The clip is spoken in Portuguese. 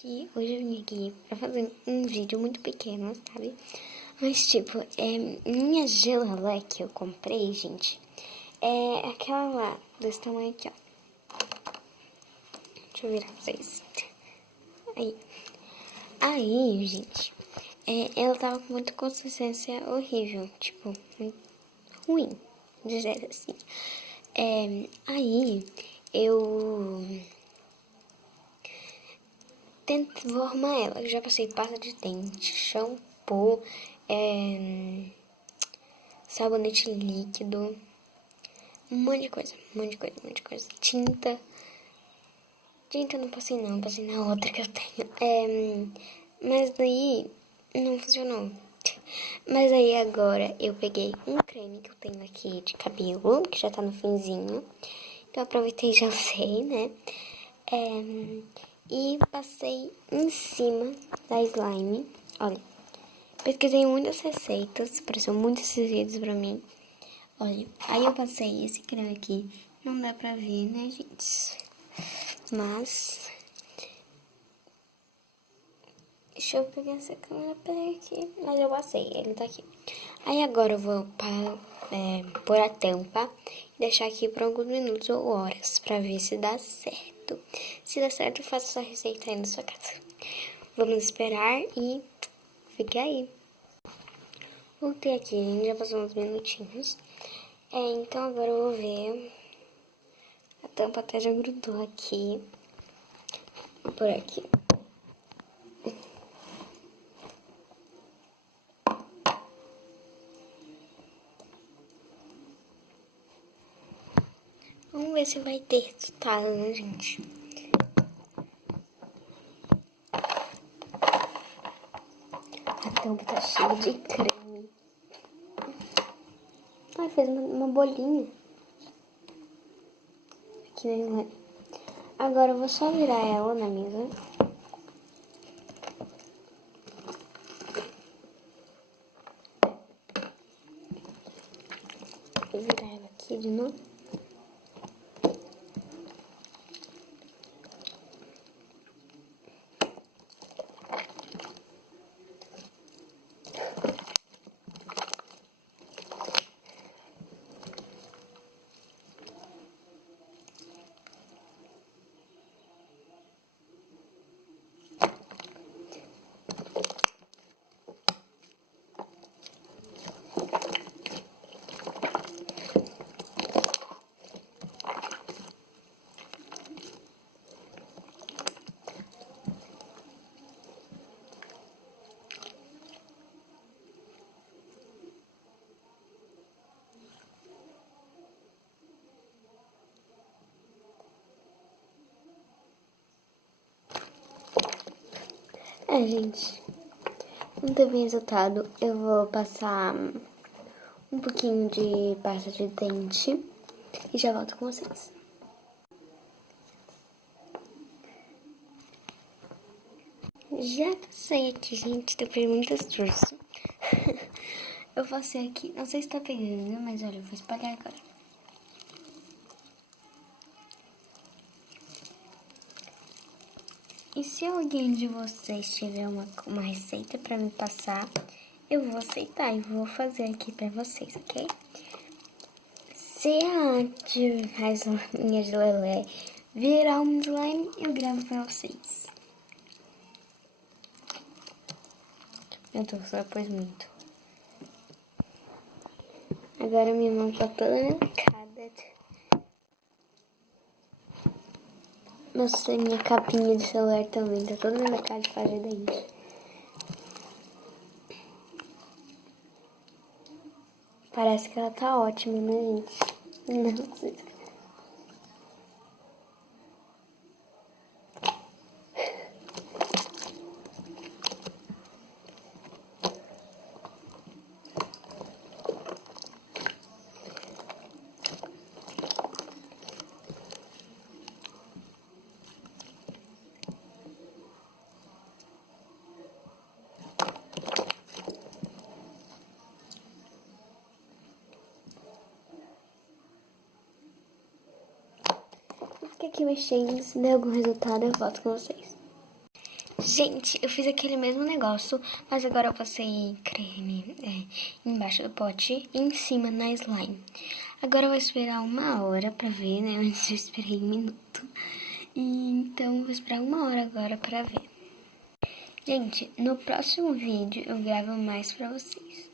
Hoje eu vim aqui pra fazer um vídeo muito pequeno, sabe? Mas, tipo, minha geleia que eu comprei, gente, é aquela lá, desse tamanho aqui, ó. Deixa eu virar pra vocês. Aí, gente, ela tava com muita consistência horrível, tipo, muito ruim, dizer assim. Aí, eu vou arrumar ela. Eu já passei pasta de dente, shampoo, sabonete líquido, um monte de coisa, um monte de coisa, um monte de coisa. Tinta eu não passei não, passei na outra que eu tenho. Mas daí não funcionou. Mas aí agora eu peguei um creme que eu tenho aqui de cabelo, que já tá no finzinho. Então eu aproveitei e já usei, né? E passei em cima da slime. Olha, pesquisei muitas receitas, apareceu muitas receitas pra mim. Olha, aí eu passei esse creme aqui. Não dá pra ver, né, gente? Mas deixa eu pegar essa câmera pra aqui. Mas eu passei, ele tá aqui. Aí agora eu vou pôr a tampa e deixar aqui por alguns minutos ou horas pra ver se dá certo. Se dá certo, eu faço essa receita aí na sua casa. Vamos esperar e fique aí. Voltei aqui, a gente já passou uns minutinhos. Então agora eu vou ver. A tampa até já grudou aqui. Por aqui. Vamos ver se vai ter resultado, né, gente? A tampa tá cheia de creme. Ai, fez uma bolinha. Aqui na slime. Agora eu vou só virar ela na mesa. Vou virar ela aqui de novo. Gente, não teve resultado. Eu vou passar um pouquinho de pasta de dente e já volto com vocês. Já passei aqui, gente, depois de muito esforço. Eu passei aqui, não sei se tá pegando, mas olha, eu vou espalhar agora. E se alguém de vocês tiver uma receita pra me passar, eu vou aceitar e vou fazer aqui pra vocês, ok? Se a minha de lelé virar um slime, eu gravo pra vocês. Meu Deus, só pôs muito. Agora minha mão tá toda marcada. Nossa, minha capinha de celular também tá toda marcada de fazer daí. Parece que ela tá ótima, né, gente? Não sei. Vou ficar aqui mexendo, se der algum resultado eu volto com vocês. Gente, eu fiz aquele mesmo negócio, mas agora eu passei creme embaixo do pote e em cima na slime. Agora eu vou esperar 1 hora pra ver, né? Antes eu esperei 1 minuto. E então eu vou esperar 1 hora agora pra ver. Gente, no próximo vídeo eu gravo mais pra vocês.